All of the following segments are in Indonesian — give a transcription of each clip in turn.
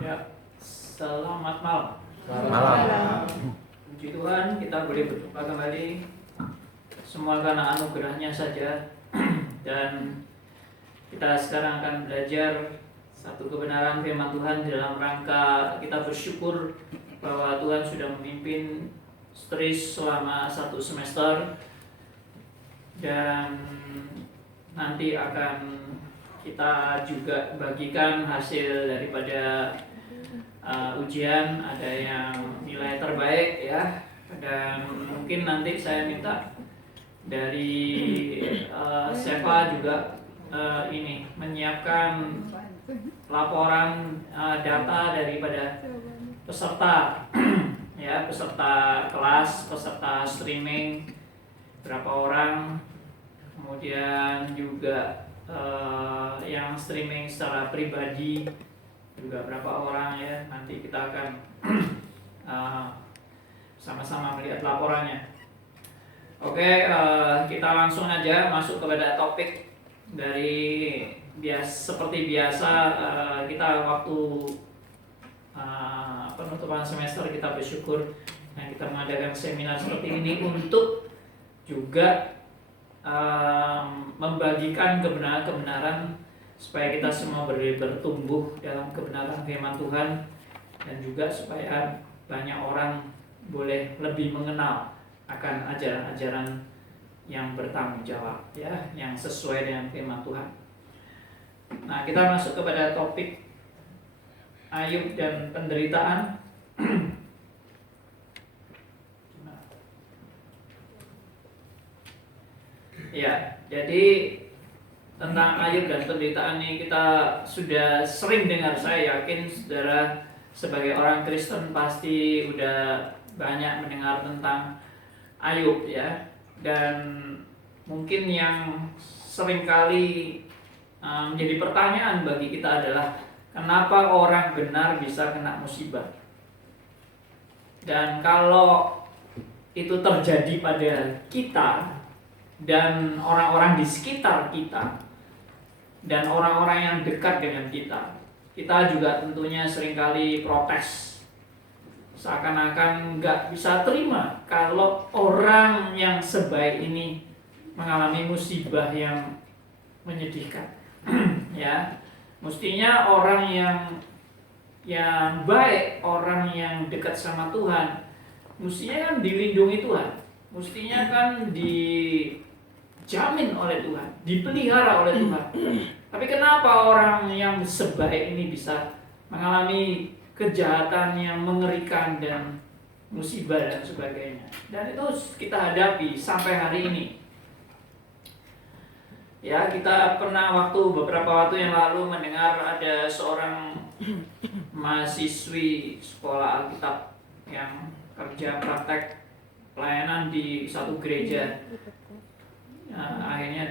Ya, selamat malam. Malam. Puji Tuhan, kita boleh berjumpa kembali. Semua karena anugerahnya saja. Dan kita sekarang akan belajar satu kebenaran firman Tuhan dalam rangka kita bersyukur bahwa Tuhan sudah memimpin Stris selama 1 semester. Dan nanti akan kita juga bagikan hasil daripada ujian, ada yang nilai terbaik ya, dan mungkin nanti saya minta dari Seva juga ini menyiapkan laporan data daripada peserta ya, peserta kelas, peserta streaming berapa orang, kemudian juga yang streaming secara pribadi juga berapa orang ya. Nanti kita akan sama-sama melihat laporannya. Oke, kita langsung aja masuk kepada topik. Dari seperti biasa kita waktu penutupan semester kita bersyukur dan kita mengadakan seminar seperti ini untuk juga membagikan kebenaran-kebenaran supaya kita semua bertumbuh dalam kebenaran firman Tuhan, dan juga supaya banyak orang boleh lebih mengenal akan ajaran-ajaran yang bertanggung jawab ya, yang sesuai dengan firman Tuhan. Nah, kita masuk kepada topik Ayub dan penderitaan. Ya, jadi tentang Ayub dan penderitaan ini kita sudah sering dengar. Saya yakin saudara sebagai orang Kristen pasti udah banyak mendengar tentang Ayub ya. Dan mungkin yang seringkali menjadi pertanyaan bagi kita adalah kenapa orang benar bisa kena musibah? Dan kalau itu terjadi pada kita dan orang-orang di sekitar kita dan orang-orang yang dekat dengan kita juga tentunya seringkali protes, seakan-akan nggak bisa terima kalau orang yang sebaik ini mengalami musibah yang menyedihkan. Ya, mestinya orang yang baik, orang yang dekat sama Tuhan, mestinya kan dilindungi Tuhan, mestinya kan dijamin oleh Tuhan, dipelihara oleh Tuhan. Tapi kenapa orang yang sebaik ini bisa mengalami kejahatan yang mengerikan dan musibah dan sebagainya? Dan itu kita hadapi sampai hari ini. Ya, kita pernah beberapa waktu yang lalu mendengar ada seorang mahasiswi sekolah Alkitab yang kerja praktek pelayanan di satu gereja. Akhirnya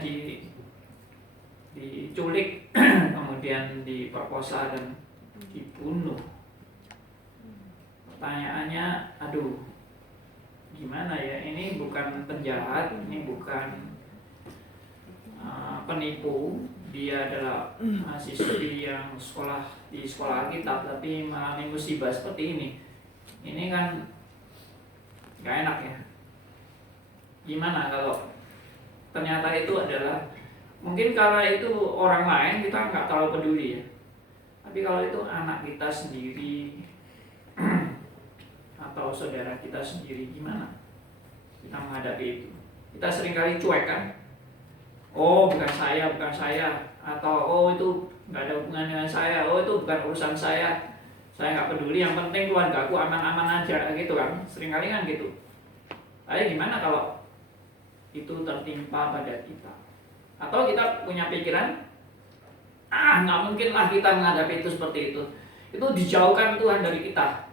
diculik, kemudian diperkosa dan dibunuh. Pertanyaannya, aduh, gimana ya? Ini bukan penjahat, ini bukan penipu. Dia adalah mahasiswi yang di sekolah Alkitab, tapi mengalami musibah seperti ini. Ini kan gak enak ya. Gimana kalau ternyata itu adalah, mungkin karena itu orang lain kita nggak terlalu peduli ya. Tapi kalau itu anak kita sendiri atau saudara kita sendiri, gimana kita menghadapi itu? Kita seringkali cuek kan? Oh, bukan saya, atau oh itu nggak ada hubungan dengan saya, oh itu bukan urusan saya nggak peduli, yang penting keluarga aku aman-aman aja gitu kan. Seringkali kan gitu. Tapi gimana kalau itu tertimpa pada kita? Atau kita punya pikiran, nggak mungkin lah kita menghadapi itu seperti itu dijauhkan Tuhan dari kita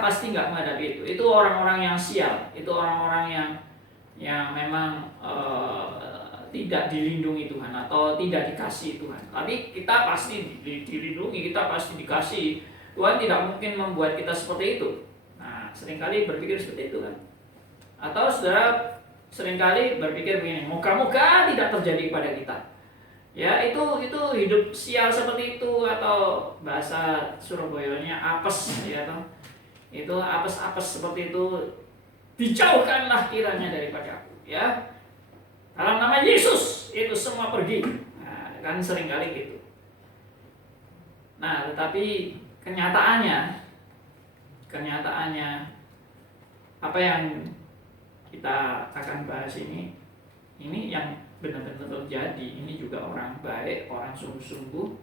pasti nggak menghadapi itu. Itu orang-orang yang sial, itu orang-orang yang memang tidak dilindungi Tuhan atau tidak dikasih Tuhan. Tapi kita pasti dilindungi, kita pasti dikasih. Tuhan tidak mungkin membuat kita seperti itu. Nah, seringkali berpikir seperti itu kan. Atau saudara seringkali berpikir begini, moga-moga tidak terjadi pada kita. Ya itu hidup sial seperti itu, atau bahasa Surabayanya apes ya toh. Itu apes-apes seperti itu dijauhkanlah kiranya daripada aku ya. Dalam nama Yesus itu semua pergi. Nah, kan seringkali gitu. Nah, tetapi kenyataannya apa yang kita akan bahas ini yang benar-benar terjadi. Ini juga orang baik, orang sungguh-sungguh,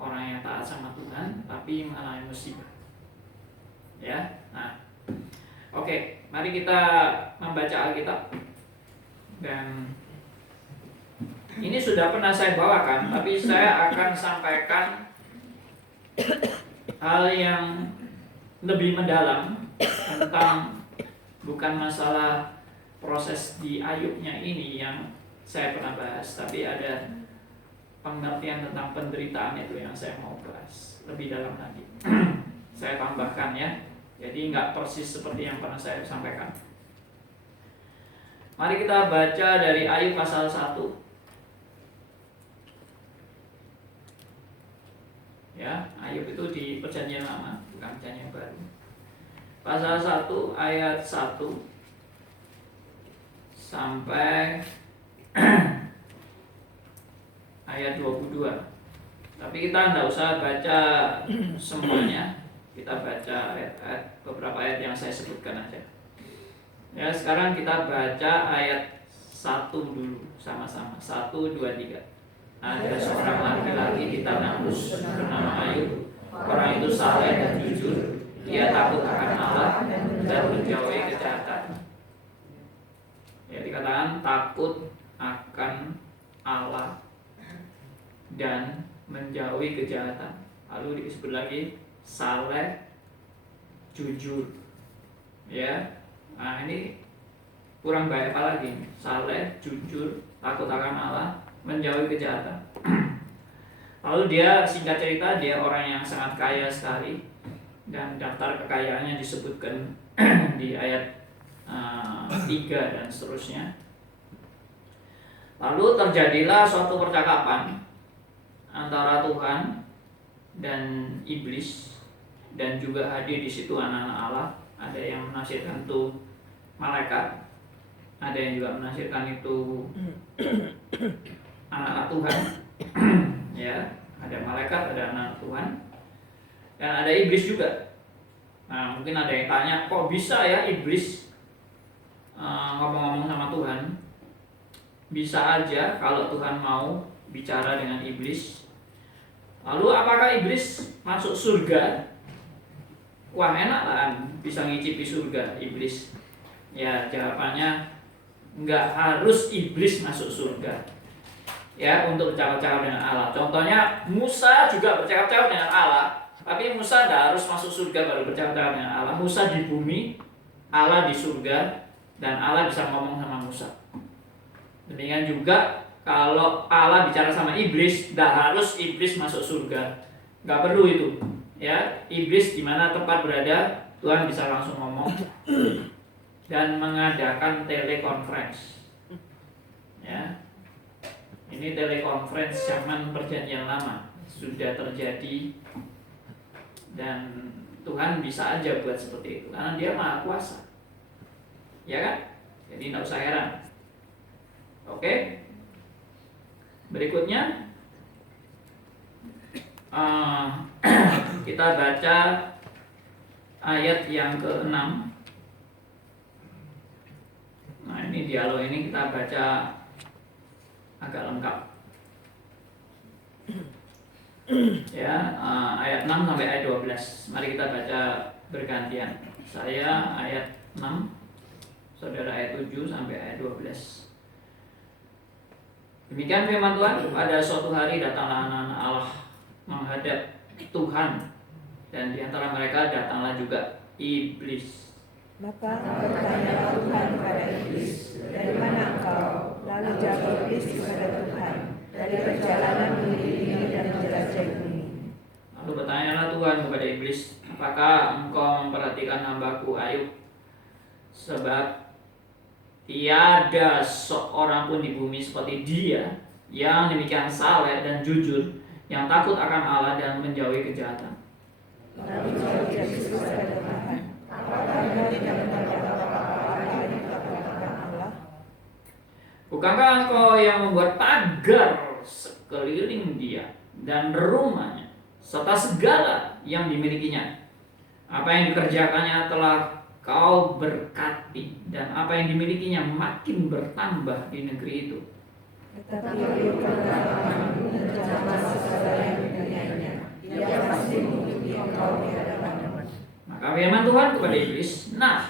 orang yang taat sama Tuhan, tapi mengalami musibah. Ya, nah, oke, mari kita membaca Alkitab. Dan ini sudah pernah saya bawakan, tapi saya akan sampaikan hal yang lebih mendalam tentang bukan masalah proses di Ayubnya ini yang saya pernah bahas, tapi ada pengertian tentang penderitaan itu yang saya mau bahas lebih dalam lagi. Saya tambahkan ya, jadi nggak persis seperti yang pernah saya sampaikan. Mari kita baca dari Ayub pasal 1. Ya, Ayub itu di Perjanjian Lama, bukan Perjanjian Baru. Pasal 1 ayat 1 sampai ayat 22. Tapi kita tidak usah baca semuanya. Kita baca beberapa ayat yang saya sebutkan aja. Ya, sekarang kita baca ayat 1 dulu sama-sama. 1, 2, 3. Ada seorang laki-laki di tanah Uz bernama Ayub. Orang itu saleh dan jujur. Dia takut akan Allah dan menjauhi kejahatan. Ya, dikatakan takut akan Allah dan menjauhi kejahatan. Lalu disebut lagi saleh, jujur. Ya, nah ini kurang baik apa lagi? Saleh, jujur, takut akan Allah, menjauhi kejahatan. Lalu dia, singkat cerita, dia orang yang sangat kaya sekali, dan daftar kekayaannya disebutkan di ayat 3 dan seterusnya. Lalu terjadilah suatu percakapan antara Tuhan dan iblis, dan juga hadir di situ anak-anak Allah. Ada yang menafsirkan itu malaikat, ada yang juga menafsirkan itu anak-anak Tuhan. Ya, ada malaikat, ada anak Tuhan, dan ada iblis juga. Nah, mungkin ada yang tanya, kok bisa ya iblis ngomong-ngomong sama Tuhan? Bisa aja kalau Tuhan mau bicara dengan iblis. Lalu apakah iblis masuk surga? Wah, enak lah, bisa ngicipi surga iblis. Ya, jawabannya nggak harus iblis masuk surga ya untuk bercakap-cakap dengan Allah. Contohnya Musa juga bercakap-cakap dengan Allah, tapi Musa tidak harus masuk surga baru bercakap-cakap dengan Allah. Musa di bumi, Allah di surga, dan Allah bisa ngomong sama Musa. Demikian juga kalau Allah bicara sama iblis, tidak harus iblis masuk surga, nggak perlu itu. Ya, iblis di mana tempat berada, Tuhan bisa langsung ngomong dan mengadakan telekonferensi. Ya, ini telekonferensi zaman Perjanjian Lama sudah terjadi. Dan Tuhan bisa aja buat seperti itu karena Dia Maha Kuasa, ya kan? Jadi tidak usah heran. Oke, berikutnya kita baca ayat yang ke-6. Nah, ini dialog ini kita baca agak lengkap. Ya, ayat 6 sampai ayat 12. Mari kita baca bergantian. Saya ayat 6, saudara ayat 7 sampai ayat 12. Demikian firman Tuhan, pada suatu hari datanglah anak-anak Allah menghadap Tuhan, dan di antara mereka datanglah juga iblis. Maka bertanya Tuhan kepada iblis, dari mana engkau? Lalu jawab iblis kepada Tuhan, dari perjalanan mengelilingi dan menjelajahi bumi. Lalu bertanyalah Tuhan kepada iblis, apakah engkau memperhatikan hambaku Ayub? Sebab tiada seorang pun di bumi seperti dia, yang demikian saleh dan jujur, yang takut akan Allah dan menjauhi kejahatan. Lalu jawab Yesus kepada Tuhan, apakah Anda tidak mengerjakan apa-apa yang diperintahkan Allah? Bukankah engkau yang membuat pagar sekeliling dia dan rumahnya, serta segala yang dimilikinya? Apa yang dikerjakannya telah kau berkati, dan apa yang dimilikinya makin bertambah di negeri itu. Tetapi berkata-kata menjamah segala yang dimilikinya, dia pasti menguji engkau di hadapan. Maka firman Tuhan kepada iblis, nah,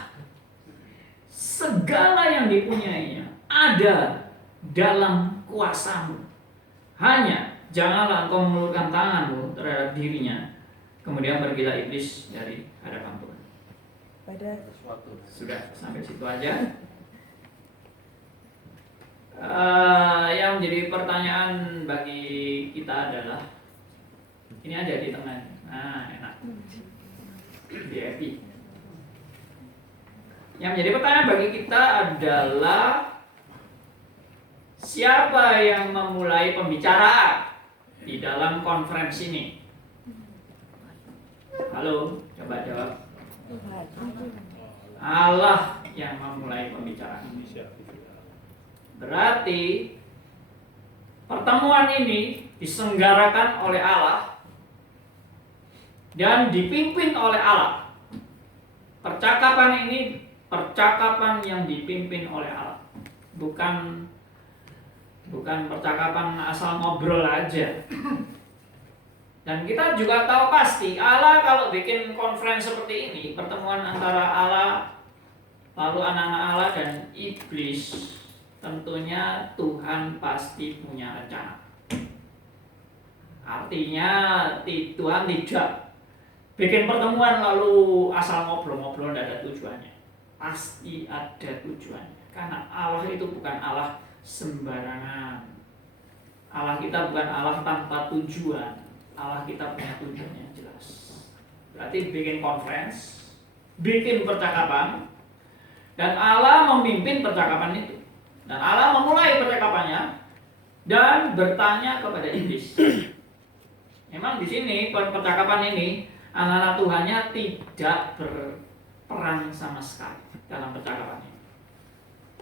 segala yang dipunyainya ada dalam kuasamu. Hanya janganlah engkau mengulurkan tanganmu terhadap dirinya. Kemudian pergilah iblis dari hadapan Tuhan. Pada Sudah sampai situ aja. Yang menjadi pertanyaan bagi kita adalah, ini aja di tengah. Nah, enak. DFI. Yang menjadi pertanyaan bagi kita adalah, siapa yang memulai pembicaraan di dalam konferensi ini? Halo, coba jawab. Allah yang memulai pembicaraan ini. Berarti pertemuan ini diselenggarakan oleh Allah dan dipimpin oleh Allah. Percakapan ini percakapan yang dipimpin oleh Allah, bukan percakapan asal ngobrol aja. Dan kita juga tahu pasti Allah kalau bikin konferensi seperti ini, pertemuan antara Allah lalu anak-anak Allah dan iblis, tentunya Tuhan pasti punya rencana. Artinya Tuhan tidak bikin pertemuan lalu asal ngobrol-ngobrol, tidak ada tujuannya. Pasti ada tujuannya. Karena Allah itu bukan Allah sembarangan. Allah kita bukan Allah tanpa tujuan. Allah kita punya tujuan yang jelas. Berarti bikin conference, bikin percakapan, dan Allah memimpin percakapan itu. Dan Allah memulai percakapannya dan bertanya kepada iblis. Memang di sini percakapan ini anak-anak Tuhannya tidak berperan sama sekali dalam percakapan ini.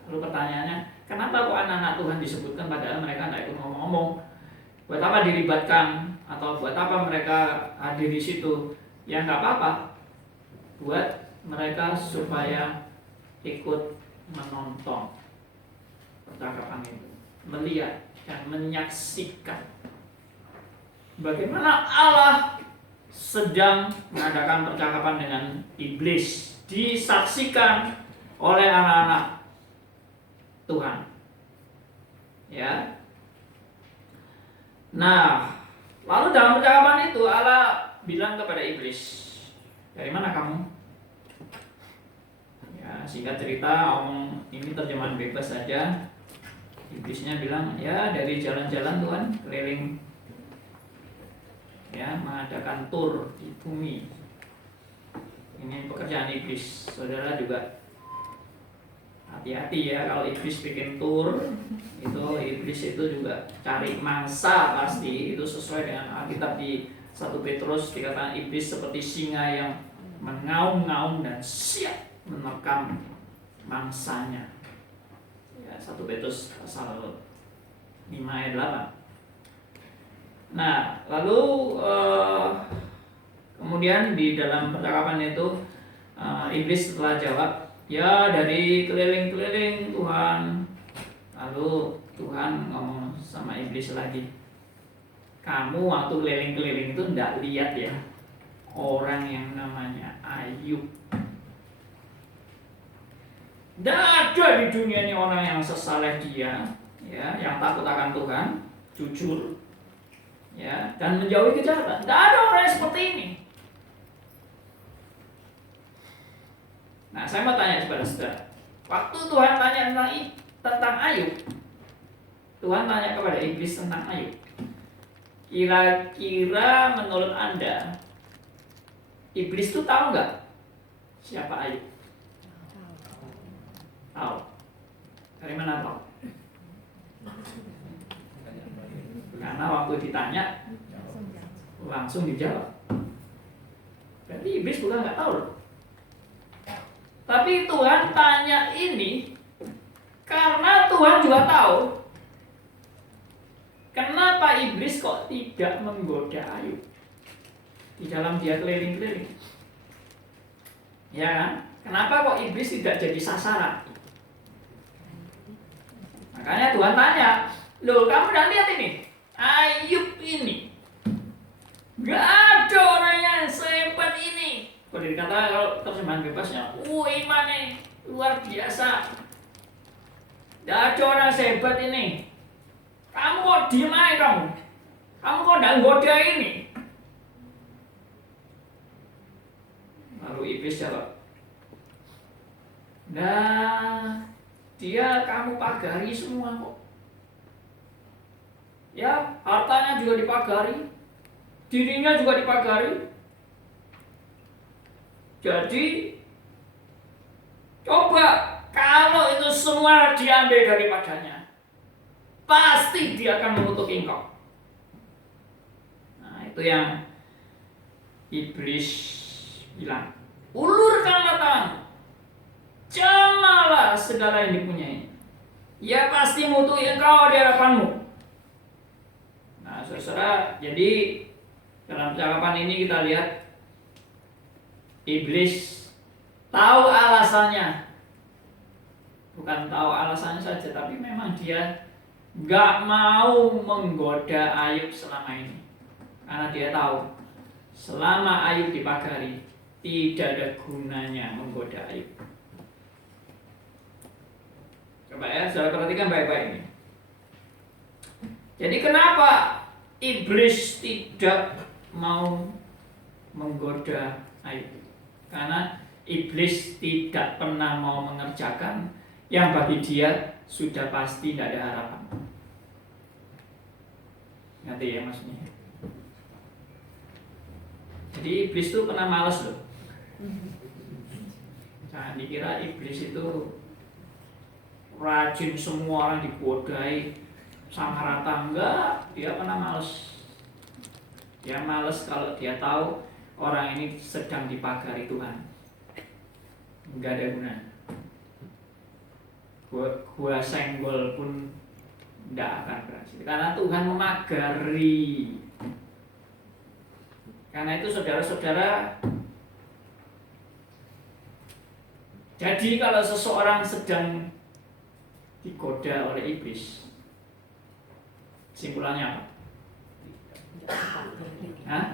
Lalu pertanyaannya, kenapa kok anak-anak Tuhan disebutkan padahal mereka tidak ikut ngomong-ngomong? Buat apa dilibatkan? Atau buat apa mereka hadir di situ? Ya nggak apa-apa. Buat mereka supaya ikut menonton percakapan itu, melihat dan menyaksikan bagaimana Allah sedang mengadakan percakapan dengan iblis, disaksikan oleh anak-anak Tuhan. Ya. Nah, lalu dalam percakapan itu Allah bilang kepada iblis, dari mana kamu? Ya, singkat cerita, ini terjemahan bebas saja. Iblisnya bilang, ya dari jalan-jalan Tuhan, keliling, ya mengadakan tur di bumi. Ini pekerjaan iblis. Saudara juga hati-hati ya, kalau iblis bikin tur, itu iblis itu juga cari mangsa pasti. Itu sesuai dengan Alkitab di 1 Petrus dikatakan iblis seperti singa yang mengaum-ngaum dan siap menerkam mangsanya. Ya, 1 Petrus pasal 5 ayat 8. Nah, lalu kemudian di dalam percakapan itu iblis setelah jawab, ya dari keliling-keliling Tuhan. Lalu Tuhan ngomong sama iblis lagi, kamu waktu keliling-keliling itu enggak lihat ya orang yang namanya Ayub. Tidak ada di dunia ini orang yang sesaleh dia, ya, yang takut akan Tuhan, jujur, ya, dan menjauhi kejahatan. Tidak ada orang yang seperti ini. Nah, saya mau tanya kepada saudara, waktu Tuhan tanya tentang Ayub, Tuhan tanya kepada iblis tentang Ayub. Kira-kira menurut Anda, iblis itu tahu nggak siapa Ayub? Tahu. Dari mana tahu? Karena waktu ditanya langsung dijawab. Berarti iblis bukan nggak tahu loh. Tapi Tuhan tanya ini karena Tuhan juga tahu kenapa iblis kok tidak menggoda Ayub di dalam dia keliling-keliling. Ya kan? Kenapa kok iblis tidak jadi sasaran? Makanya Tuhan tanya, loh kamu udah lihat ini? Ayub ini gak ada orang yang sehebat ini. Kalau dikatakan kalau terjemahan bebasnya, imannya luar biasa. Gak ada orang sehebat ini. Kamu kok diem aja kamu? Kamu kok gak goda ini? Lalu iblis jawab, nah dia kamu pagari semua kok. Ya, hartanya juga dipagari, dirinya juga dipagari. Jadi coba kalau itu semua diambil daripadanya, pasti dia akan mengutuk engkau. Nah, itu yang iblis bilang, ulurkanlah tanganmu, jamalah segala yang dipunyai. Ia pasti mengutuki engkau di hadapanmu. Nah, saudara, jadi dalam percakapan ini kita lihat iblis tahu alasannya. Bukan tahu alasannya saja, tapi memang dia gak mau menggoda Ayub selama ini. Karena dia tahu selama Ayub dipagari, tidak ada gunanya menggoda Ayub. Coba ya, saudara perhatikan baik-baik ini. Jadi kenapa iblis tidak mau menggoda Ayub? Karena iblis tidak pernah mau mengerjakan yang bagi dia sudah pasti tidak ada harapan. Ngerti ya maksudnya? Jadi iblis itu pernah malas loh. Jangan dikira iblis itu rajin semua orang digodai sama rata, enggak. Dia pernah malas. Dia malas kalau dia tahu orang ini sedang dipagari Tuhan. Enggak ada gunanya. Gua senggol pun enggak akan berhasil. Karena Tuhan memagari. Karena itu saudara-saudara, jadi kalau seseorang sedang digoda oleh iblis, kesimpulannya apa? Hah?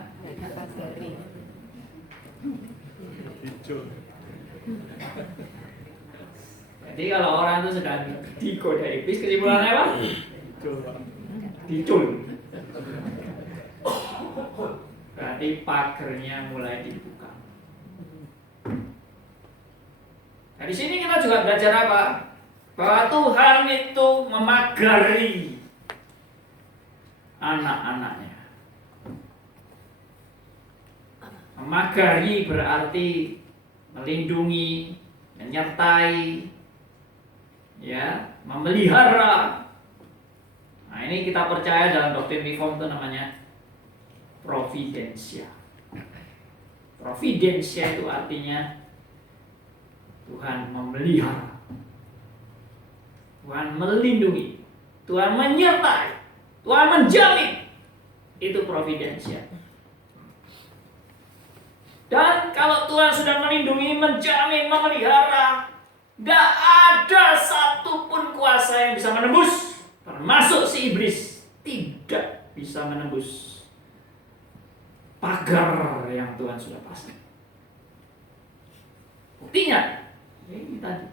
Jadi kalau orang itu sedang digoda iblis, kesimpulannya apa? Dicul. Berarti pagernya mulai dibuka. Nah, di sini kita juga belajar apa? Bahwa Tuhan itu memagari anak-anaknya. Memagari berarti melindungi, menyertai, ya, memelihara. Nah, ini kita percaya dalam doktrin Reform itu namanya providensia. Providensia itu artinya Tuhan memelihara, Tuhan melindungi, Tuhan menyertai, Tuhan menjamin. Itu providensia. Dan kalau Tuhan sudah melindungi, menjamin, memelihara, tidak ada satupun kuasa yang bisa menembus, termasuk si iblis, tidak bisa menembus pagar yang Tuhan sudah pasang. Buktinya, ini tadi,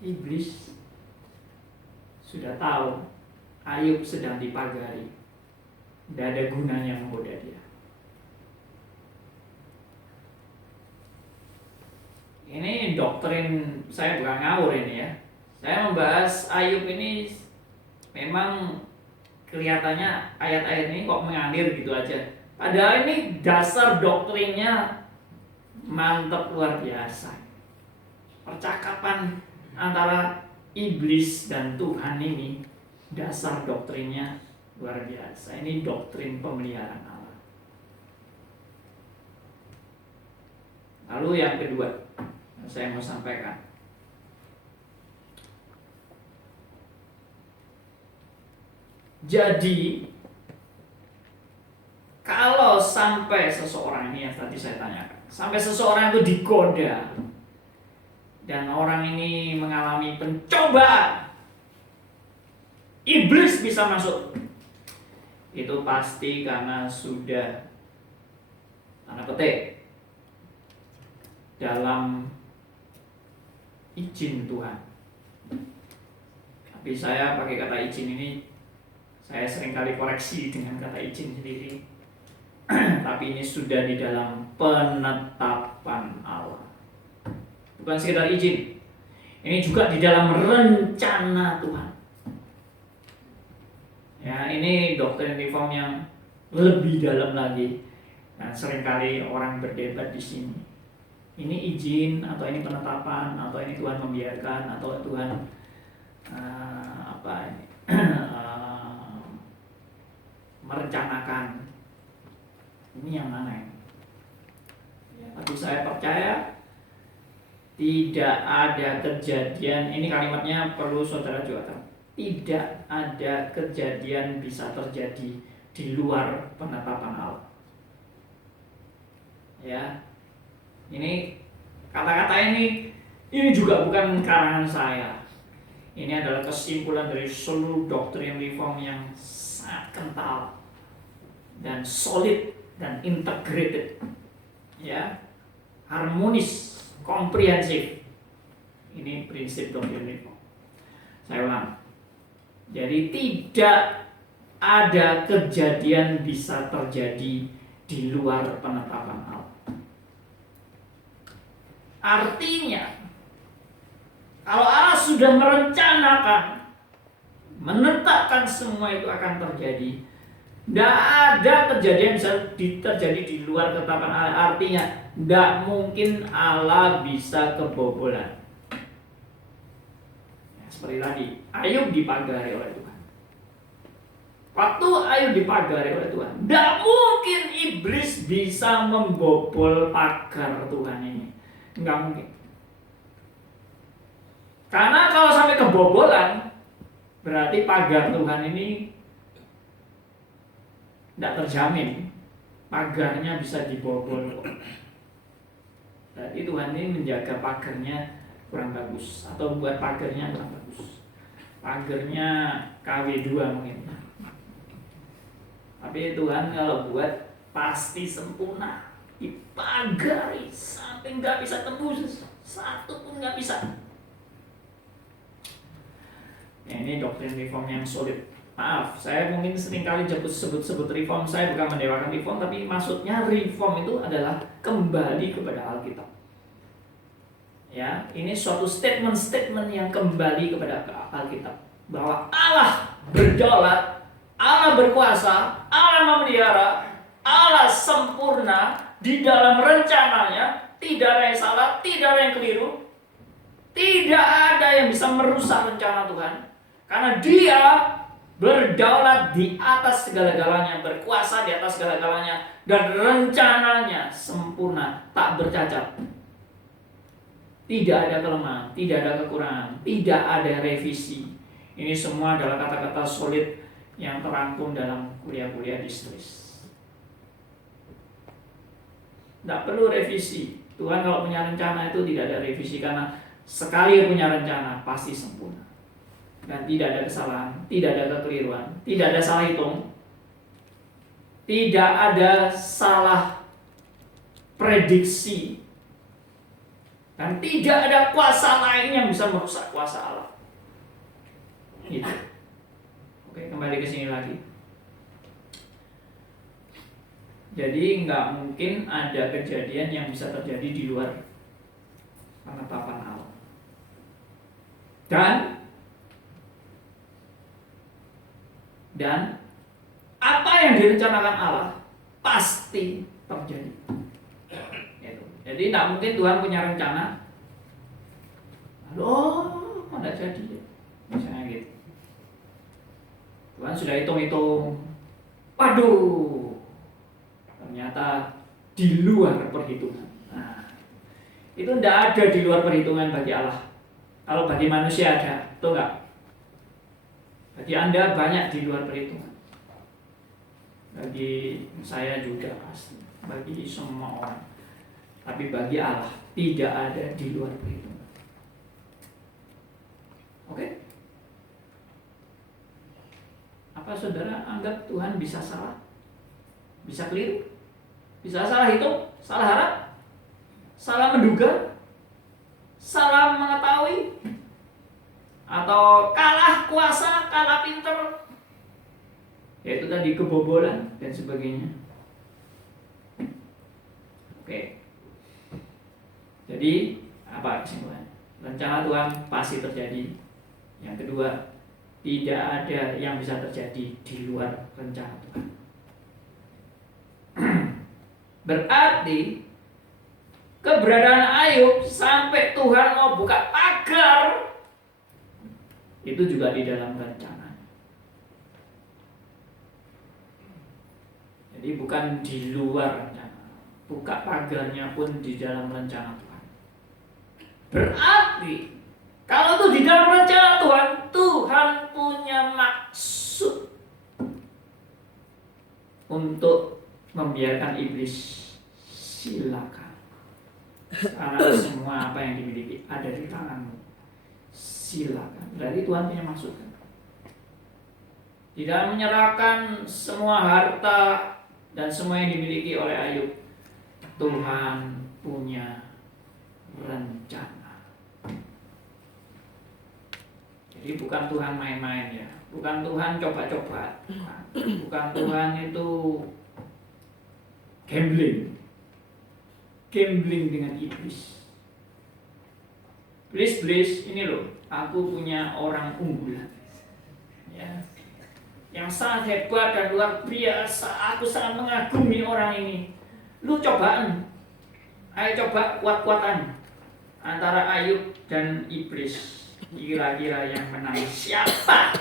iblis sudah tahu Ayub sedang dipagari, tidak ada gunanya menggoda dia. Ini doktrin, saya bukan ngawur ini ya. Saya membahas Ayub ini memang kelihatannya ayat-ayat ini kok mengalir gitu aja. Padahal ini dasar doktrinnya mantap luar biasa. Percakapan antara iblis dan Tuhan ini dasar doktrinnya Luar biasa. Ini doktrin pemeliharaan Allah. Lalu yang kedua saya mau sampaikan, jadi kalau sampai seseorang, ini yang tadi saya tanyakan, sampai seseorang itu digoda dan orang ini mengalami pencobaan, iblis bisa masuk, itu pasti karena sudah tanda petik dalam izin Tuhan. Tapi saya pakai kata izin ini, saya seringkali koreksi dengan kata izin sendiri. Tapi ini sudah di dalam penetapan Allah. Bukan sekedar izin, ini juga di dalam rencana Tuhan. Ya, ini doktrin reform yang lebih dalam lagi. Dan seringkali orang berdebat di sini. Ini izin atau ini penetapan atau ini Tuhan membiarkan atau Tuhan merencanakan. Ini yang mana ini? Ya, tapi saya percaya tidak ada kejadian, ini kalimatnya perlu saudara juga tahu. Tidak ada kejadian bisa terjadi di luar penetapan Allah. Ya, ini kata-kata ini juga bukan karangan saya. Ini adalah kesimpulan dari seluruh doktrin reform yang sangat kental dan solid dan integrated, ya, harmonis, komprehensif. Ini prinsip doktrin reform. Saya ulang. Jadi tidak ada kejadian bisa terjadi di luar penetapan Allah. Artinya, kalau Allah sudah merencanakan, menetapkan semua itu akan terjadi, tidak ada kejadian bisa terjadi di luar ketetapan Allah. Artinya, tidak mungkin Allah bisa kebobolan. Ya, seperti tadi, Ayub dipagari oleh Tuhan. Waktu Ayub dipagari oleh Tuhan, tidak mungkin iblis bisa membobol pagar Tuhan ini. Nggak mungkin. Karena kalau sampai kebobolan, berarti pagar Tuhan ini tidak terjamin. Pagarnya bisa dibobol. Berarti Tuhan ini menjaga pagarnya kurang bagus, atau buat pagarnya kurang bagus. Pagarnya KW2 mungkin. Tapi Tuhan kalau buat pasti sempurna, dipagari sampai nggak bisa tembus, satu pun nggak bisa. Ya, ini doktrin reform yang solid. Maaf, saya mungkin seringkali sebut reform, saya bukan mendewakan reform, tapi maksudnya reform itu adalah kembali kepada Alkitab. Ya, ini suatu statement yang kembali kepada Alkitab, bahwa Allah berdaulat, Allah berkuasa, Allah memelihara, Allah sempurna di dalam rencananya, tidak ada yang salah, tidak ada yang keliru, tidak ada yang bisa merusak rencana Tuhan, karena Dia berdaulat di atas segala-galanya, berkuasa di atas segala-galanya, dan rencananya sempurna, tak bercacat. Tidak ada kelemahan, tidak ada kekurangan, tidak ada revisi. Ini semua adalah kata-kata solid yang terangkum dalam kuliah-kuliah distris. Tidak perlu revisi. Tuhan kalau punya rencana itu tidak ada revisi, karena sekali punya rencana pasti sempurna. Dan tidak ada kesalahan, tidak ada kekeliruan, tidak ada salah hitung, tidak ada salah prediksi, dan tidak ada kuasa lain yang bisa merusak kuasa Allah. Gitu. Oke, kembali ke sini lagi. Jadi nggak mungkin ada kejadian yang bisa terjadi di luar penetapan Allah. Dan apa yang direncanakan Allah pasti terjadi. Jadi tidak mungkin Tuhan punya rencana, lalu tidak jadi, misalnya gitu. Tuhan sudah hitung-hitung. Waduh, ternyata di luar perhitungan. Nah, itu tidak ada di luar perhitungan bagi Allah. Kalau bagi manusia ada, itu enggak. Bagi Anda banyak di luar perhitungan. Bagi saya juga pasti. Bagi semua orang. Tapi bagi Allah tidak ada di luar perhitungan. Oke? Apa saudara anggap Tuhan bisa salah? Bisa keliru? Bisa salah hitung? Salah harap? Salah menduga? Salah mengetahui? Atau kalah kuasa, kalah pinter? Yaitu tadi kebobolan dan sebagainya. Oke. Jadi apa kesimpulannya? Rencana Tuhan pasti terjadi. Yang kedua, tidak ada yang bisa terjadi di luar rencana Tuhan. Berarti keberadaan Ayub sampai Tuhan mau buka pagar itu juga di dalam rencana. Jadi bukan di luar rencana. Buka pagarnya pun di dalam rencana Tuhan. Berarti kalau itu di dalam rencana Tuhan, Tuhan punya maksud untuk membiarkan iblis. Silakan. Karena semua apa yang dimiliki ada di tanganmu. Silakan. Berarti Tuhan punya maksud kan? Tidak menyerahkan semua harta dan semua yang dimiliki oleh Ayub. Tuhan punya rencana. Jadi bukan Tuhan main-main ya. Bukan Tuhan coba-coba. Bukan Tuhan itu gambling. Gambling dengan iblis. Please, ini loh, aku punya orang unggulan. Ya. Yang sangat hebat dan luar biasa. Aku sangat mengagumi orang ini. Lu cobaan. Ayo coba kuat-kuatan antara Ayub dan iblis. Kira-kira yang menang siapa?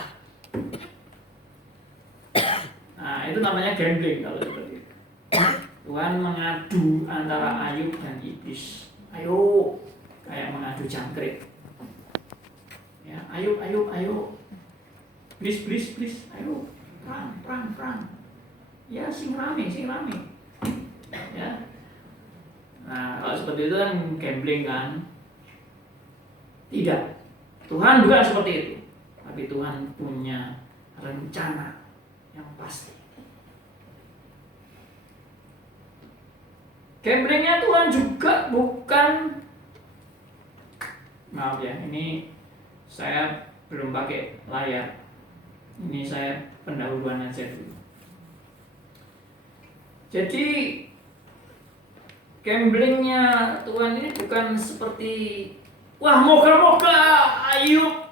Nah, itu namanya gambling kalau seperti itu. Tuhan mengadu antara Ayub dan iblis. Ayo, kayak mengadu jangkrik. Ya, Ayub. Please, ayo. Perang. Ya, sing rame. Ya. Nah, kalau seperti itu kan gambling kan? Tidak. Tuhan bukan seperti itu. Tapi Tuhan punya rencana yang pasti. Gamblingnya Tuhan juga bukan, maaf ya, ini saya belum pakai layar. Ini saya pendahuluan aja dulu. Jadi gamblingnya Tuhan ini bukan seperti, wah moga-moga Ayub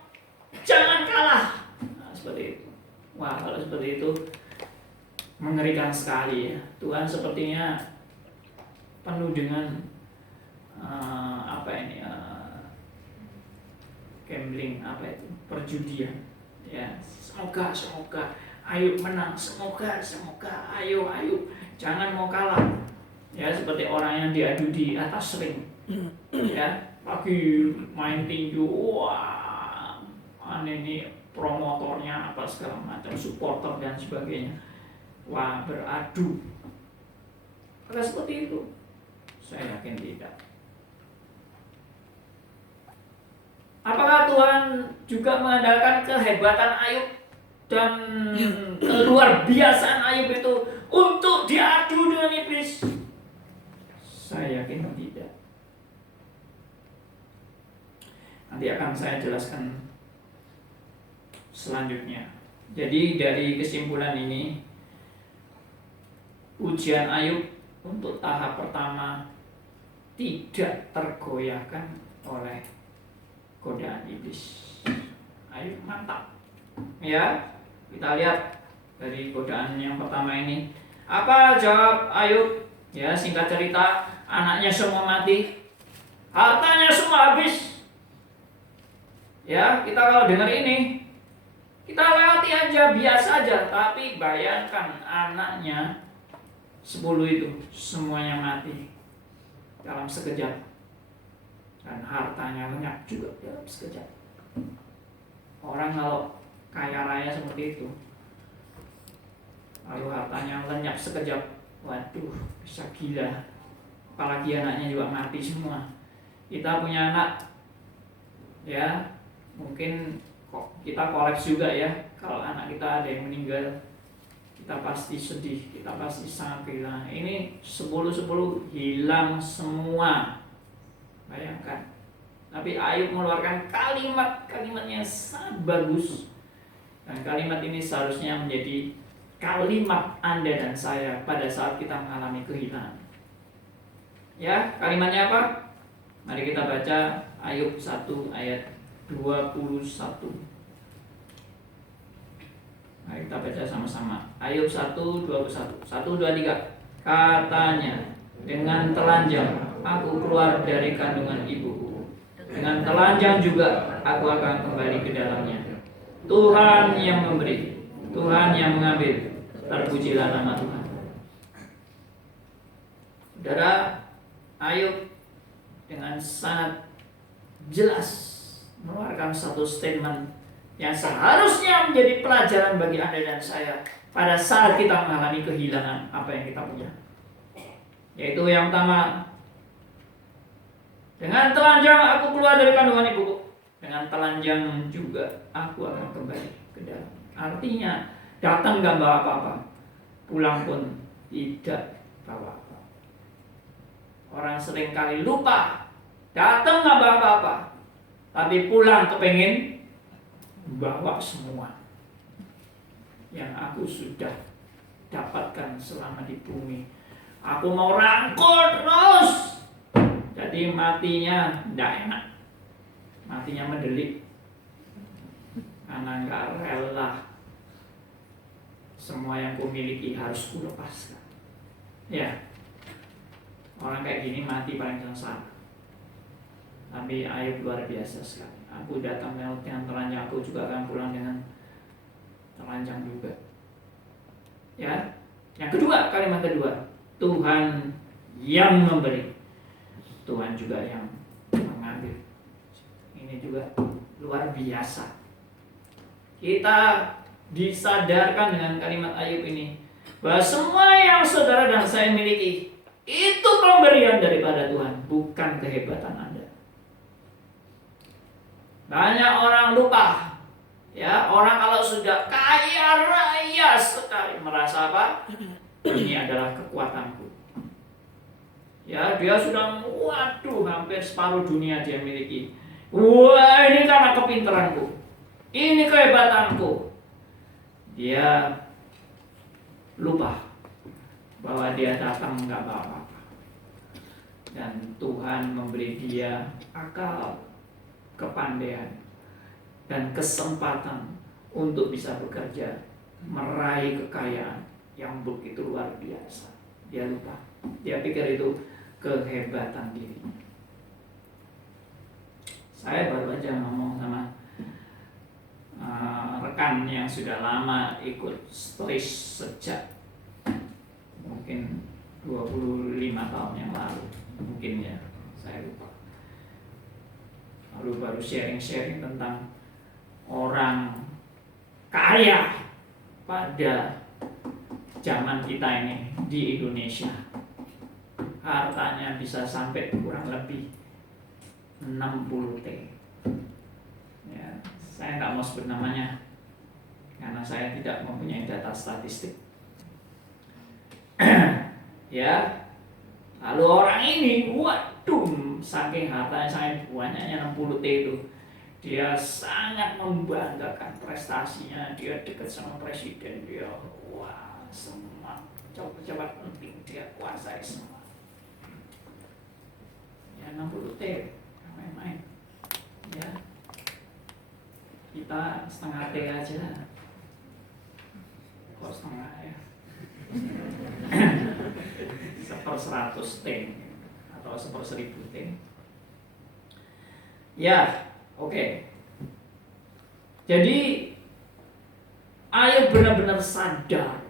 jangan kalah. Nah, seperti itu. Wah, kalau seperti itu mengerikan sekali ya. Tuhan sepertinya penuh dengan gambling, perjudian. Ya, semoga Ayub menang, semoga ayo jangan mau kalah. Ya, seperti orang yang diadu di atas ring. Ya, pagi main tinju, wah, ini promotornya apa segala macam, supporter dan sebagainya. Wah, beradu. Apakah seperti itu? Saya yakin tidak. Apakah Tuhan juga mengandalkan kehebatan Ayub dan keluar biasaan Ayub itu untuk diadu dengan iblis? Saya yakin tidak. Nanti akan saya jelaskan selanjutnya. Jadi dari kesimpulan ini, ujian Ayub untuk tahap pertama tidak tergoyahkan oleh godaan iblis. Ayub mantap. Ya, kita lihat dari godaan yang pertama ini. Apa jawab Ayub? Ya, singkat cerita, anaknya semua mati, hartanya semua habis. Ya, kita kalau dengar ini, Kita lewati aja, biasa aja. Tapi bayangkan anaknya 10 itu semuanya mati dalam sekejap. Dan hartanya lenyap juga dalam sekejap. Orang kalau kaya raya seperti itu, lalu hartanya lenyap sekejap, waduh, bisa gila. Apalagi anaknya juga mati semua. Kita punya anak, ya mungkin kita kolaps juga ya. Kalau anak kita ada yang meninggal, kita pasti sedih, kita pasti sangat kehilangan. Ini 10 hilang semua. Bayangkan. Tapi Ayub mengeluarkan kalimat-kalimatnya sangat bagus. Dan kalimat ini seharusnya menjadi kalimat Anda dan saya pada saat kita mengalami kehilangan. Ya, kalimatnya apa? Mari kita baca Ayub 1 ayat 21. Mari kita baca sama-sama. Ayub 1:21. 1, 2, 3. Katanya, dengan telanjang aku keluar dari kandungan ibuku. Dengan telanjang juga aku akan kembali ke dalamnya. Tuhan yang memberi, Tuhan yang mengambil. Terpujilah nama Tuhan. Saudara, Ayub dengan sangat jelas mengeluarkan satu statement yang seharusnya menjadi pelajaran bagi Anda dan saya pada saat kita mengalami kehilangan apa yang kita punya. Yaitu yang pertama, dengan telanjang aku keluar dari kandungan ibuku, dengan telanjang juga aku akan kembali ke dalam. Artinya, datang gak bawa apa-apa, pulang pun tidak bawa apa-apa. Orang seringkali lupa, datang gak bawa apa-apa, tapi pulang kepengen bawa semua yang aku sudah dapatkan selama di bumi. Aku mau rangkul terus. Jadi matinya tidak enak, matinya mendelik, karena nggak rela semua yang kumiliki harus kulepaskan. Ya, orang kayak gini mati paling sengsara. Tapi Ayub luar biasa sekali. Aku datang lewat dengan telanjang, aku juga akan pulang dengan telanjang juga. Ya, yang kedua, kalimat kedua, Tuhan yang memberi, Tuhan juga yang mengambil. Ini juga luar biasa. Kita disadarkan dengan kalimat Ayub ini bahwa semua yang saudara dan saya miliki itu pemberian daripada Tuhan, bukan kehebatan Anda. Banyak orang lupa, ya, orang kalau sudah kaya raya sekali merasa apa? Ini adalah kekuatanku. Ya, dia sudah, waduh, hampir separuh dunia dia miliki. Wah, ini karena kepintaranku, ini kehebatanku. Dia lupa bahwa dia datang nggak apa-apa, dan Tuhan memberi dia akal, kepandaian, dan kesempatan untuk bisa bekerja, meraih kekayaan yang begitu luar biasa. Dia lupa, dia pikir itu kehebatan diri. Saya baru aja ngomong sama rekan yang sudah lama ikut stois sejak mungkin 25 tahun yang lalu, mungkin ya, saya lupa. Lalu baru sharing-sharing tentang orang kaya pada zaman kita ini di Indonesia. Hartanya bisa sampai kurang lebih 60 T. Ya, saya nggak mau sebut namanya karena saya tidak mempunyai data statistik. Ya, lalu orang ini, waduh, saking hartanya, saking banyaknya 60 T itu, dia sangat membanggakan prestasinya. Dia dekat sama presiden, dia wah, semua pejabat penting dia kuasai semua. Ya, 60 T, main-main. Ya, kita setengah T aja. Kok setengah ya? 1/100 T atau 1/1000 T. Ya, oke. Jadi Ayub benar-benar sadar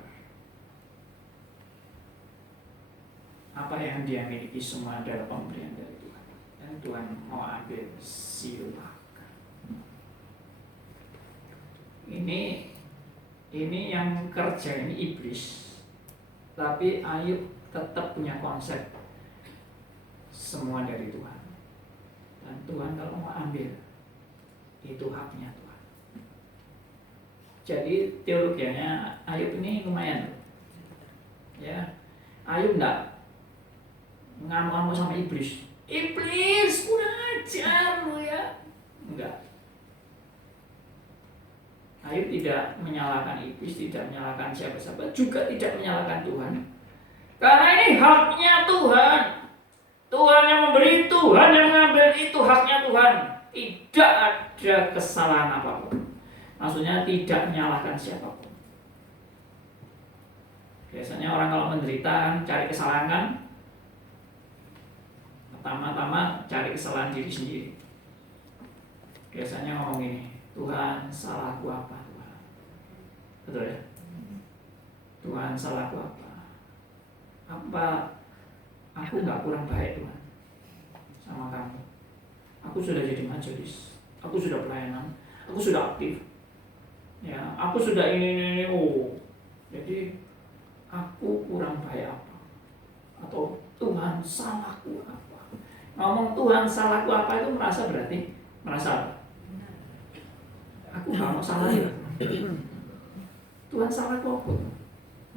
apa yang dia miliki semua adalah pemberian dari Tuhan, dan Tuhan mau ambil silakan. Ini yang kerja ini iblis, tapi Ayub tetap punya konsep semua dari Tuhan, dan Tuhan kalau mau ambil itu haknya Tuhan. Jadi teologianya Ayub ini lumayan, ya. Ayub enggak ngamuk-ngamuk sama iblis. Iblis, kurang ajar lu ya. Enggak. Ayub tidak menyalahkan iblis, tidak menyalahkan siapa-siapa, juga tidak menyalahkan Tuhan. Karena ini haknya Tuhan. Tuhan yang memberi, Tuhan yang mengambil, itu haknya Tuhan. Tidak ada kesalahan apapun. Maksudnya tidak menyalahkan siapapun. Biasanya orang kalau menderita cari kesalahan kan, pertama-tama cari kesalahan diri sendiri. Biasanya ngomong gini, Tuhan salahku apa Tuhan? Betul ya? Tuhan salahku apa? Apa aku nggak kurang baik Tuhan sama kamu? Aku sudah jadi majelis, aku sudah pelayanan, aku sudah aktif, ya, aku sudah ini. Oh, jadi aku kurang baik apa? Atau Tuhan salahku apa? Ngomong Tuhan salahku apa itu merasa apa? Aku nggak mau salah ya. Tuhan salahku apa?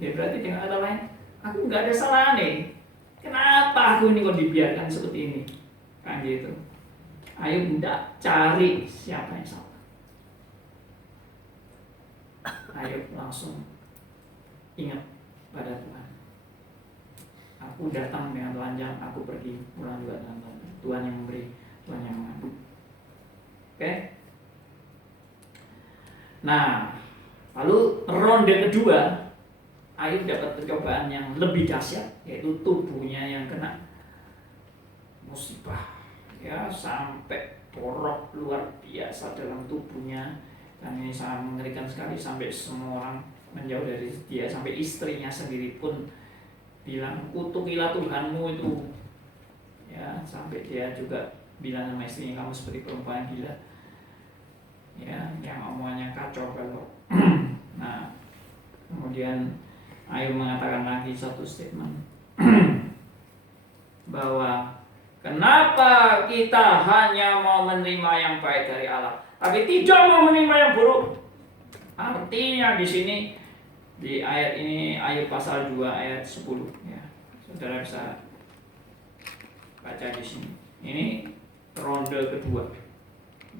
Ya berarti dengan kata lain, aku nggak ada salah nih. Kenapa aku ini kok dibiarkan seperti ini? Kan gitu. Ayub tidak cari siapa yang salah. Ayub langsung ingat pada Tuhan. Aku datang dengan telanjang, aku pergi pulang juga dengan telanjang. Tuhan yang memberi, Tuhan yang mengambil. Oke? Nah, lalu ronde kedua, Ayub dapat percobaan yang lebih dahsyat, yaitu tubuhnya yang kena musibah, ya, sampai porok luar biasa dalam tubuhnya, dan ini sangat mengerikan sekali sampai semua orang menjauh dari dia, sampai istrinya sendiri pun bilang kutukilah Tuhanmu itu, ya, sampai dia juga bilang sama istrinya, kamu seperti perempuan gila, ya, yang omongannya kacau kalau. Nah, kemudian Ayub mengatakan lagi satu statement bahwa kenapa kita hanya mau menerima yang baik dari Allah, tapi tidak mau menerima yang buruk. Artinya di sini di ayat ini, Ayub pasal 2 ayat 10, ya. Saudara bisa baca di sini. Ini ronde kedua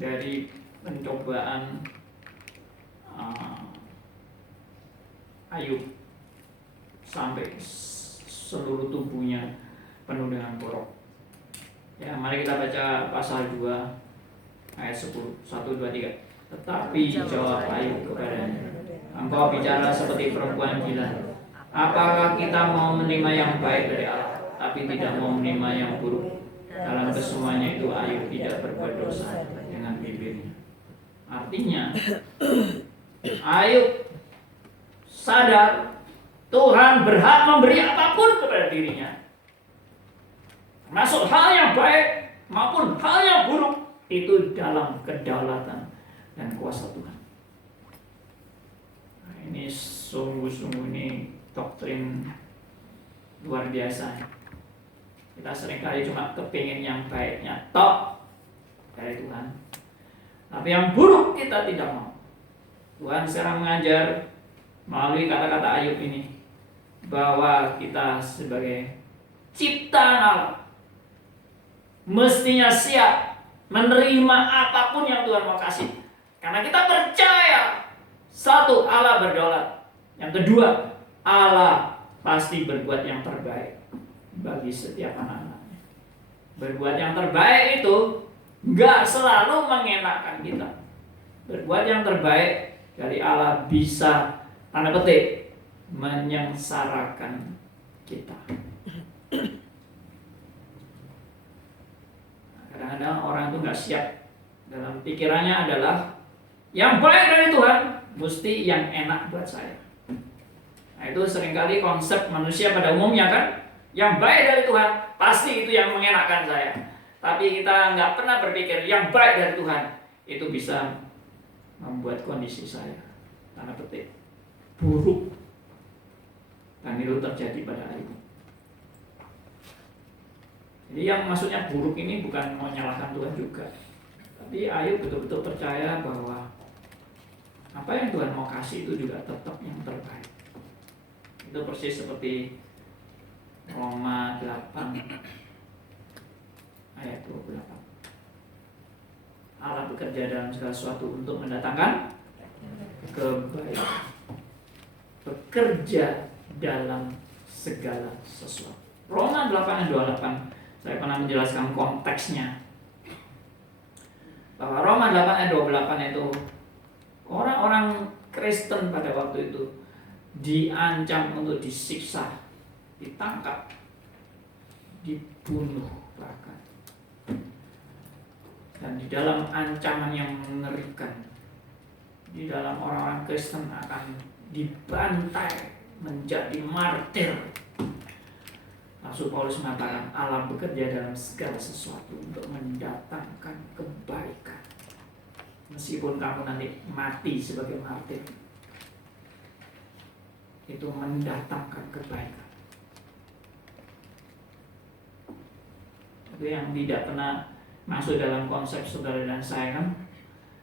dari pencobaan Ayub sampai seluruh tubuhnya penuh dengan borok. Ya, mari kita baca pasal 2 ayat 10, 1, 2, 3. Tetapi jawab Ayub kepadanya, engkau bicara seperti perempuan gila. Apakah kita mau menerima yang baik dari Allah, tapi tidak mau menerima yang buruk? Dalam kesemuanya itu Ayub tidak berbuat dosa dengan bibirnya. Artinya Ayub sadar Tuhan berhak memberi apapun kepada dirinya, termasuk hal yang baik maupun hal yang buruk, itu dalam kedaulatan dan kuasa Tuhan. Nah, ini sungguh-sungguh ini doktrin luar biasa. Kita seringkali cuma kepingin yang baiknya tok dari Tuhan, tapi yang buruk kita tidak mau. Tuhan sekarang mengajar melalui kata-kata Ayub ini bahwa kita sebagai ciptaan Allah mestinya siap menerima apapun yang Tuhan mau kasih, karena kita percaya satu, Allah berdaulat, yang kedua, Allah pasti berbuat yang terbaik bagi setiap anak-anaknya. Berbuat yang terbaik itu gak selalu mengenakan kita. Berbuat yang terbaik dari Allah bisa, tanda petik, menyengsarakan kita. Kadang-kadang orang itu gak siap. Dalam pikirannya adalah Yang baik dari Tuhan mesti yang enak buat saya. Nah, itu seringkali konsep manusia pada umumnya kan. Yang baik dari Tuhan pasti itu yang mengenakan saya. Tapi kita nggak pernah berpikir yang baik dari Tuhan itu bisa membuat kondisi saya, tanda petik, buruk. Dan itu terjadi pada Ayub. Jadi yang maksudnya buruk ini bukan mau menyalahkan Tuhan juga. Tapi Ayub betul-betul percaya bahwa apa yang Tuhan mau kasih itu juga tetap yang terbaik. Itu persis seperti Roma 8 ayat 28. Allah bekerja dalam segala sesuatu untuk mendatangkan kebaikan. Bekerja dalam segala sesuatu. Roma 8 ayat 28. Saya pernah menjelaskan konteksnya. Bahwa Roma 8 ayat 28 itu orang-orang Kristen pada waktu itu diancam untuk disiksa, ditangkap, dibunuh bahkan. Dan di dalam ancaman yang mengerikan, di dalam orang-orang Kristen akan dibantai menjadi martir. Rasul Paulus mengatakan Allah bekerja dalam segala sesuatu untuk mendatangkan kebaikan. Meskipun kamu nanti mati sebagai martir, itu mendatangkan kebaikan. Itu yang tidak pernah masuk dalam konsep saudara dan saya kan,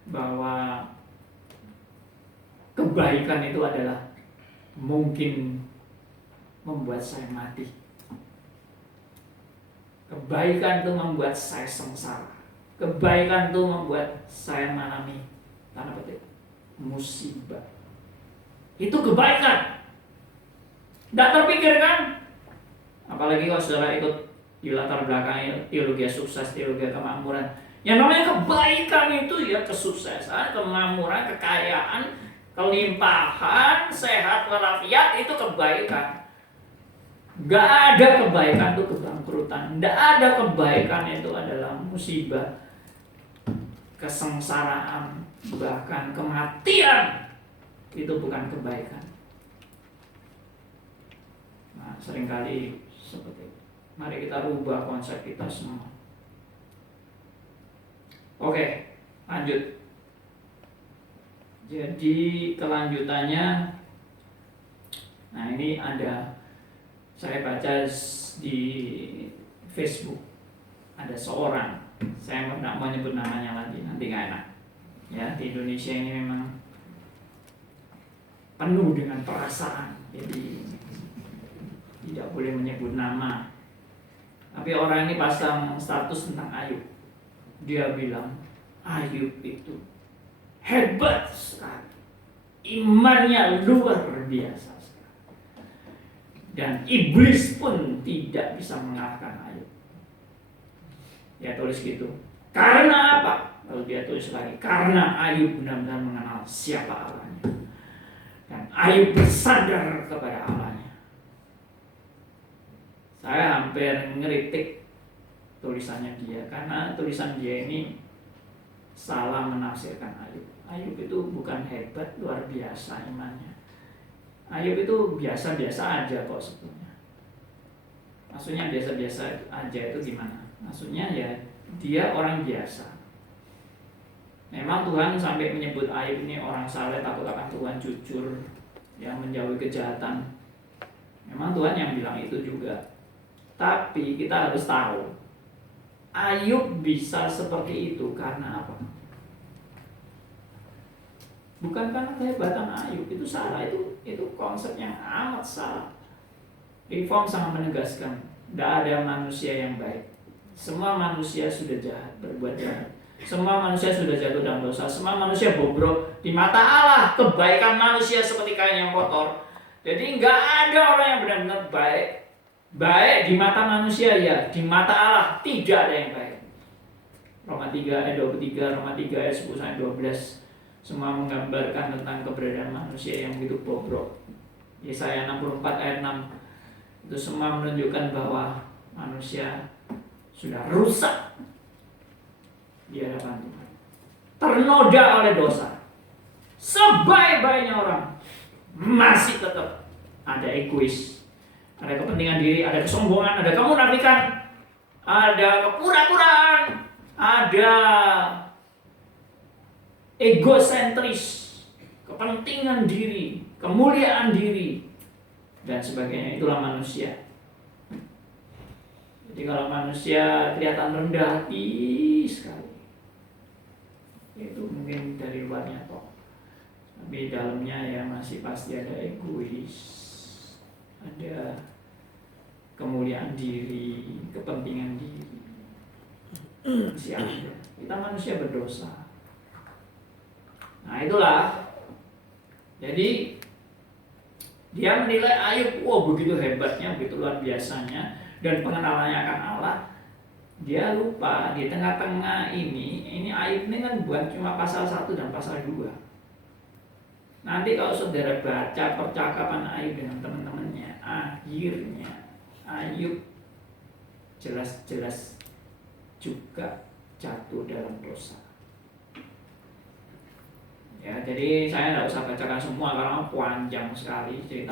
bahwa kebaikan itu adalah mungkin membuat saya mati. Kebaikan itu membuat saya sengsara. Kebaikan itu membuat saya mengalami, tanda petik, musibah. Itu kebaikan. Tidak terpikir kan? Apalagi kalau saudara ikut di latar belakang teologi sukses, teologi kemakmuran. Yang namanya kebaikan itu ya kesuksesan, kemakmuran, kekayaan, kelimpahan, sehat walafiat, itu kebaikan. Gak ada kebaikan itu kebangkrutan. Gak ada kebaikan itu adalah musibah, kesengsaraan, bahkan kematian. Itu bukan kebaikan. Nah, seringkali seperti itu. Mari kita rubah konsep kita semua. Oke, lanjut. Jadi kelanjutannya, nah ini ada, saya baca di Facebook, ada seorang, saya tidak mau nyebut namanya lagi, nanti nggak enak. Ya, di Indonesia ini memang penuh dengan perasaan, jadi tidak boleh menyebut nama. Tapi orang ini pasang status tentang Ayub. Dia bilang Ayub itu hebat sekali, imannya luar biasa sekali, dan iblis pun tidak bisa mengalahkan Ayub. Dia tulis gitu. Karena apa? Lalu dia tulis lagi, karena Ayub benar-benar mengenal siapa Allahnya, dan Ayub bersandar kepada Allahnya. Saya hampir ngeritik tulisannya dia, karena tulisan dia ini salah menafsirkan Ayub. Ayub itu bukan hebat, luar biasa imannya. Ayub itu biasa-biasa aja kok sebetulnya. Maksudnya biasa-biasa aja itu gimana? Maksudnya ya dia orang biasa. Memang Tuhan sampai menyebut Ayub ini orang saleh, takut akan Tuhan, jujur, yang menjauhi kejahatan. Memang Tuhan yang bilang itu juga. Tapi kita harus tahu Ayub bisa seperti itu karena apa? Bukan karena kehebatan Ayub, itu salah, itu konsep yang amat salah. Reform sangat menegaskan, tidak ada manusia yang baik. Semua manusia sudah jahat, berbuat jahat. Semua manusia sudah jatuh dalam dosa. Semua manusia bobrok di mata Allah. Kebaikan manusia seperti kain yang kotor. Jadi nggak ada orang yang benar-benar baik. Baik di mata manusia ya, di mata Allah tidak ada yang baik. Roma 3 ayat 23, Roma 3 ayat 10 sampai 12. Semua menggambarkan tentang keberadaan manusia yang begitu bobrok. Yesaya 64 ayat 6 itu semua menunjukkan bahwa manusia sudah rusak di hadapan Tuhan, ternoda oleh dosa. sebaik-baiknya orang masih tetap ada egois, ada kepentingan diri, ada kesombongan, ada kemunafikan, ada kepura-puraan, ada egosentris, kepentingan diri, kemuliaan diri, dan sebagainya. Itulah manusia. Jadi kalau manusia kelihatan rendah hati sekali, itu mungkin dari luarnya toh, tapi dalamnya ya masih pasti ada egois, ada kemuliaan diri, kepentingan diri. Masih ada. Kita manusia berdosa. Nah itulah. Jadi dia menilai Ayub, wah begitu hebatnya, begitu luar biasanya, dan pengenalannya akan Allah. Dia lupa di tengah-tengah ini Ayub ini kan bukan cuma pasal 1 dan pasal 2. Nanti kalau saudara baca percakapan Ayub dengan teman-temannya, akhirnya Ayub jelas-jelas juga jatuh dalam dosa. Ya, jadi saya tidak usah bacakan semua karena panjang sekali cerita